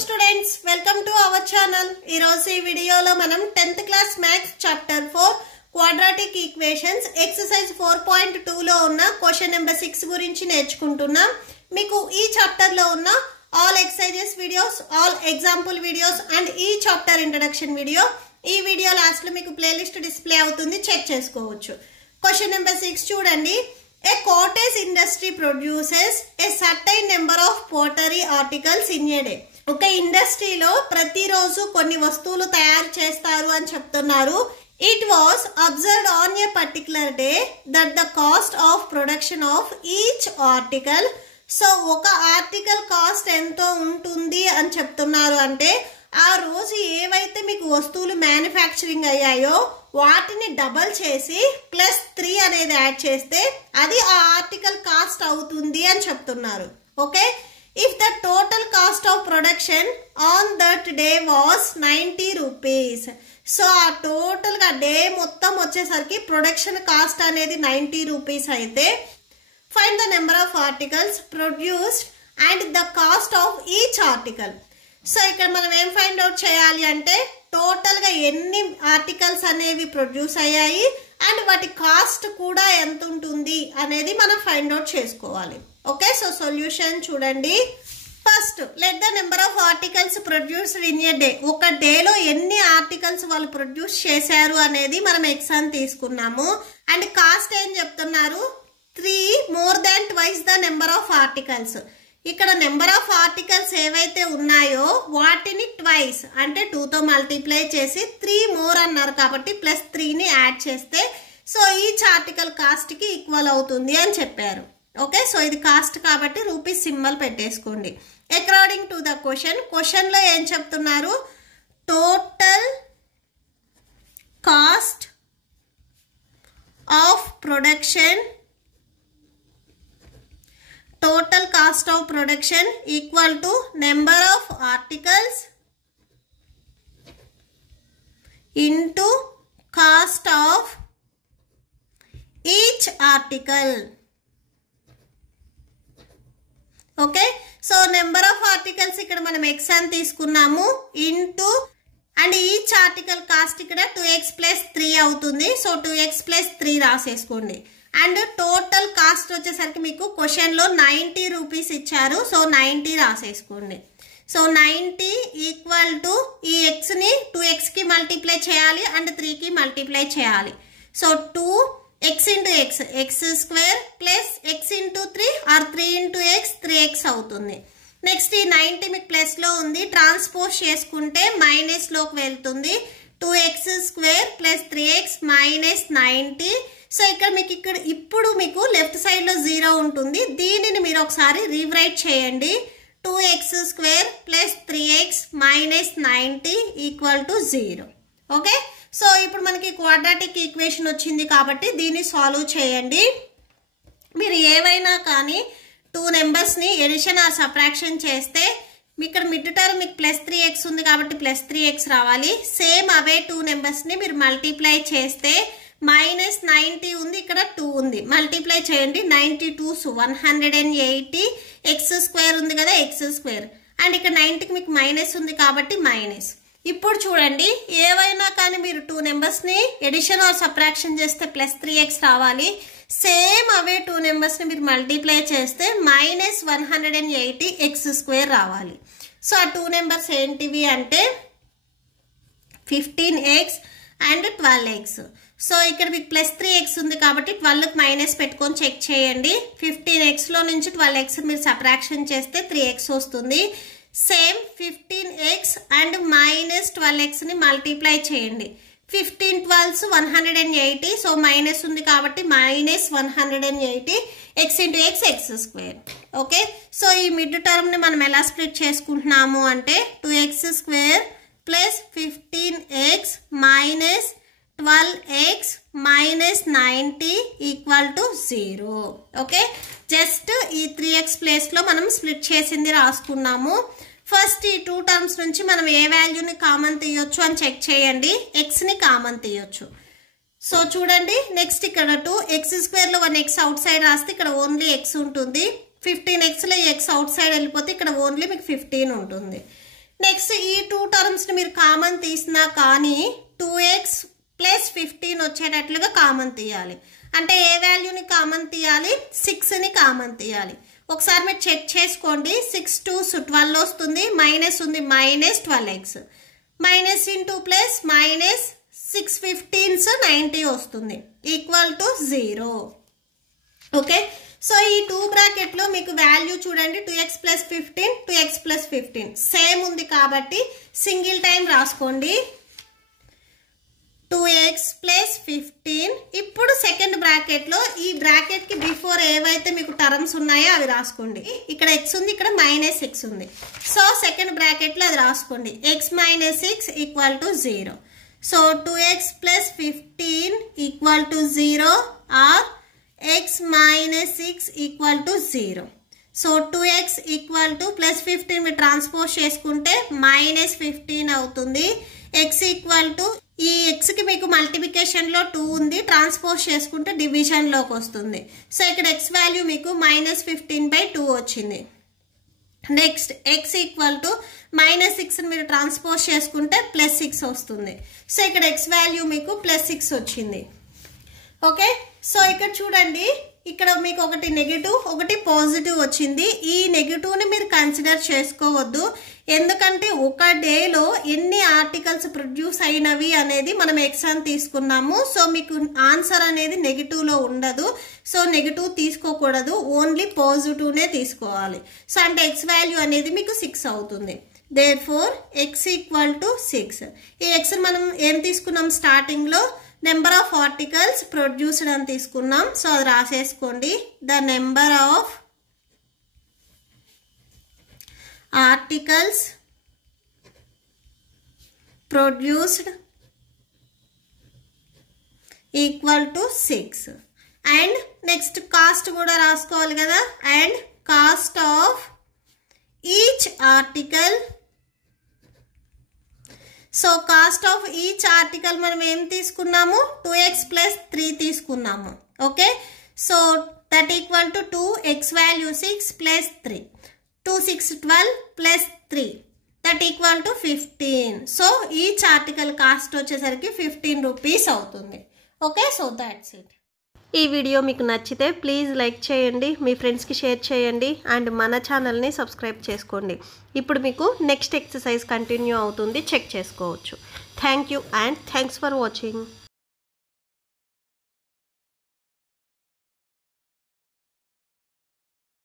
students, welcome to our channel. ఈ రోజు ఈ వీడియోలో మనం 10th class maths chapter 4 quadratic equations exercise 4.2 లో ఉన్న క్వశ్చన్ నెంబర్ 6 గురించి నేర్చుకుంటున్నాం. మీకు ఈ చాప్టర్ లో ఉన్న all exercises videos, all example videos and ఈ చాప్టర్ ఇంట్రడక్షన్ వీడియో ఈ వీడియో లాస్ట్ లో మీకు ప్లేలిస్ట్ డిస్ప్లే అవుతుంది, చెక్ చేసుకోవచ్చు. క్వశ్చన్ నెంబర్ 6 చూడండి. A cottage industry produces a certain number of pottery articles in a day. ఒక ఇండస్ట్రీలో ప్రతిరోజు కొన్ని వస్తువులు తయారు చేస్తారు అని చెప్తున్నారు. It was observed on a particular day that the cost of production of each article, so ఒక ఆర్టికల్ కాస్ట్ ఎంతో ఉంటుంది అని చెప్తున్నారు. అంటే ఆ రోజు ఏవైతే మీకు వస్తువులు మ్యానుఫ్యాక్చరింగ్ అయ్యాయో వాటిని డబల్ చేసి +3 అనేది యాడ్ చేస్తే అది ఆ ఆర్టికల్ కాస్ట్ అవుతుంది అని చెప్తున్నారు. Okay, if the total cost of production on that day was 90 rupees, so ఆ టోటల్ గా డే మొత్తం వచ్చేసరికి ప్రొడక్షన్ కాస్ట్ అనేది 90 రూపీస్ అయితే find the number of articles produced and the cost of each article. So ఇక్కడ మనం ఏం find out చేయాలి అంటే టోటల్ గా ఎన్ని ఆర్టికల్స్ అనేవి ప్రొడ్యూస్ అయ్యాయి అండ్ వాటి కాస్ట్ కూడా ఎంత ఉంటుంది అనేది మనం ఫైండ్ అవుట్ చేసుకోవాలి. ఓకే, సో సొల్యూషన్ చూడండి. First let the number of articles produced in a day, ఒక డేలో ఎన్ని ఆర్టికల్స్ వాళ్ళు ప్రొడ్యూస్ చేశారు అనేది మనం ఎక్స్ అని తీసుకున్నాము. అండ్ కాస్ట్ ఏం చెప్తున్నారు, 3 more than twice the number of articles. ఇక్కడ నెంబర్ ఆఫ్ ఆర్టికల్స్ ఏవైతే ఉన్నాయో వాటిని ట్వైస్ అంటే 2తో మల్టిప్లై చేసి 3 మోర్ అన్నారు కాబట్టి +3ని యాడ్ చేస్తే సో ఈచ్ ఆర్టికల్ కాస్ట్ కి ఈక్వల్ అవుతుంది అని చెప్పారు. ఓకే, సో ఇది కాస్ట్ కాబట్టి రూపీస్ సింబల్ పెట్టేసుకోండి. అకార్డింగ్ టు ద క్వశ్చన్ లో ఏం చెప్తున్నారు, total cost of production, total cost of production equal to number of articles into cost of each article. Okay, so number of articles ఇక్కడ మనం x అని తీసుకున్నాము into and each article cost ఇక్కడ 2x + 3 అవుతుంది. So 2x + 3 రాసేసుకోండి. And total cost వచ్చేసరికి మీకు question లో 90 రూపీస్ ఇచ్చారు, సో 90 రాసేసుకోండి. సో 90 ఈక్వల్ టు ఈ ఎక్స్ ని 2x కి మల్టిప్లై చేయాలి అండ్ 3 కి మల్టిప్లై చేయాలి. So 2x × x, x² + x × 3 or 3 × x, 3x అవుతుంది. నెక్స్ట్ ఈ 90 మీకు ప్లస్ లో ఉంది, ట్రాన్స్పోజ్ చేసుకుంటే మైనస్ లోకి వెళ్తుంది. 2x² + 3x -90. సో ఇక్కడ ఇప్పుడు మీకు లెఫ్ట్ సైడ్ లో 0 ఉంటుంది. దీనిని మీరు ఒకసారి రీరైట్ చేయండి. 2x² + 3x -90 = 0. ఓకే, సో ఇప్పుడు మనకి క్వాడ్రాటిక్ ఈక్వేషన్ వచ్చింది కాబట్టి దీన్ని సాల్వ్ చేయండి. మీరు ఏవైనా కానీ 2 నెంబర్స్ ని ఎడిషన్ ఆర్ సబ్ట్రాక్షన్ చేస్తే ఇక్కడ మిడ్ టర్మ్ మీకు +3x ఉంది కాబట్టి +3x రావాలి. సేమ్ అవే 2 నెంబర్స్ ని మీరు మల్టిప్లై చేస్తే -90 ఉంది, ఇక్కడ 2 ఉంది, మల్టిప్లై చేయండి. 92 180, x² ఉంది కదా x², అండ్ ఇక్కడ 90కి మీకు మైనస్ ఉంది కాబట్టి మైనస్. ఇప్పుడు చూడండి, ఏవైనా కానీ మీరు 2 నెంబర్స్ ని ఎడిషన్ ఆర్ సబ్ట్రాక్షన్ చేస్తే +3x రావాలి. సేమ్ అవే 2 నెంబర్స్ ని మీరు మల్టిప్లై చేస్తే -180 x² రావాలి. సో ఆ 2 నెంబర్స్ ఏంటివి అంటే 15x అండ్ 12x. సో ఇక్కడ మీకు +3x ఉంది కాబట్టి 12కి మైనస్ పెట్టుకొని చెక్ చేయండి. 15x లో నుంచి 12x మీరు సబ్ట్రాక్షన్ చేస్తే 3x వస్తుంది. సేమ్ 15x అండ్ -12x ని మల్టిప్లై చేయండి. 15 12 180, సో మైనస్ ఉంది కాబట్టి -180 x × x x². Okay, so ఈ మిడ్ టర్మ్ ని మనం ఎలా స్ప్లిట్ చేసుకుంటున్నాము అంటే 2x² + 15x -12x -90 = 0. Okay, just ఈ 3x ప్లేస్ లో మనం స్ప్లిట్ చేసింది రాసుకున్నాము. ఫస్ట్ ఈ 2 టర్మ్స్ నుంచి మనం ఏ వాల్యూని కామన్ తీయొచ్చు అని చెక్ చేయండి. x ని కామన్ తీయొచ్చు. సో చూడండి, నెక్స్ట్ ఇక్కడ 2x² లో 1x అవుట్ సైడ్ రాస్తే ఇక్కడ ఓన్లీ x ఉంటుంది. 15x లో x అవుట్ సైడ్ వెళ్ళిపోతే ఇక్కడ ఓన్లీ మీకు 15 ఉంటుంది. నెక్స్ట్ ఈ 2 టర్మ్స్ని మీరు కామన్ తీసినా కానీ 2x ప్లస్ 15 వచ్చేటట్లుగా కామన్ తీయాలి. అంటే ఏ వాల్యూని కామన్ తీయాలి? 6ని కామన్ తీయాలి. ఒకసారి మీరు చెక్ చేసుకోండి. 6 2s 12 వస్తుంది, మైనస్ ఉంది minus 12x, minus into plus minus 6 15s 90 వస్తుంది ఈక్వల్ టు 0. ఓకే, సో ఈ 2 బ్రాకెట్లో మీకు వాల్యూ చూడండి 2x plus 15 2x plus 15 same ఉంది కాబట్టి సింగిల్ టైం రాసుకోండి 2x ప్లస్ 15. ఇప్పుడు సెకండ్ బ్రాకెట్లో ఈ బ్రాకెట్కి బిఫోర్ ఏవైతే మీకు టర్మ్స్ ఉన్నాయో అవి రాసుకోండి. ఇక్కడ x ఉంది, ఇక్కడ మైనస్ x ఉంది. సో సెకండ్ బ్రాకెట్లో అది రాసుకోండి x minus 6 equal to 0. So 2x plus 15 equal to 0 or x minus 6 equal to 0. So 2x equal to plus 15 మీరు ట్రాన్స్పోజ్ చేసుకుంటే మైనస్ 15 అవుతుంది. x ఈక్వల్ టు ఈ xకి మీకు మల్టిప్లికేషన్లో 2 ఉంది, ట్రాన్స్పోజ్ చేసుకుంటే డివిజన్లోకి వస్తుంది. సో ఇక్కడ x వాల్యూ మీకు మైనస్ 15/2 వచ్చింది. Next x equal to minus 6 మీరు ట్రాన్స్పోజ్ చేసుకుంటే ప్లస్ 6 వస్తుంది. సో ఇక్కడ x వాల్యూ మీకు ప్లస్ 6 వచ్చింది. ఓకే, సో ఇక్కడ చూడండి ఇక్కడ మీకు ఒకటి నెగిటివ్ ఒకటి పాజిటివ్ వచ్చింది. ఈ నెగిటివ్ని మీరు కన్సిడర్ చేసుకోవద్దు, ఎందుకంటే ఒక డేలో ఎన్ని ఆర్టికల్స్ ప్రొడ్యూస్ అయినవి అనేది మనం ఎక్స్ అని తీసుకున్నాము. సో మీకు ఆన్సర్ అనేది నెగిటివ్లో ఉండదు. సో నెగిటివ్ తీసుకోకూడదు, ఓన్లీ పాజిటివ్నే తీసుకోవాలి. సో అంటే ఎక్స్ వాల్యూ అనేది మీకు 6 అవుతుంది. Therefore x equal to 6. ఈ x మనం ఏం తీసుకున్నాం స్టార్టింగ్లో? నెంబర్ ఆఫ్ ఆర్టికల్స్ ప్రొడ్యూస్డ్ అని తీసుకున్నాం. సో అది రాసేసుకోండి. The number of articles produced equal to 6. And next cost కూడా రాసుకోవాలి కదా. And cost of each article. So cost of each article మనం ఏం తీసుకున్నాము? 2x ప్లస్ 3 తీసుకున్నాము. Okay, so that equal to 2x value 6 plus 3, 2 6 12 plus 3 that equal to 15. So each article cost వచ్చేసరికి 15 rupees అవుతుంది. Okay, so that's it. ఈ video మీకు నచ్చితే please like చేయండి, మీ ఫ్రెండ్స్కి షేర్ చేయండి అండ్ మన ఛానల్ని సబ్స్క్రైబ్ చేసుకోండి. ఇప్పుడు మీకు నెక్స్ట్ ఎక్సర్సైజ్ కంటిన్యూ అవుతుంది, చెక్ చేసుకోవచ్చు. Thank you and thanks for watching.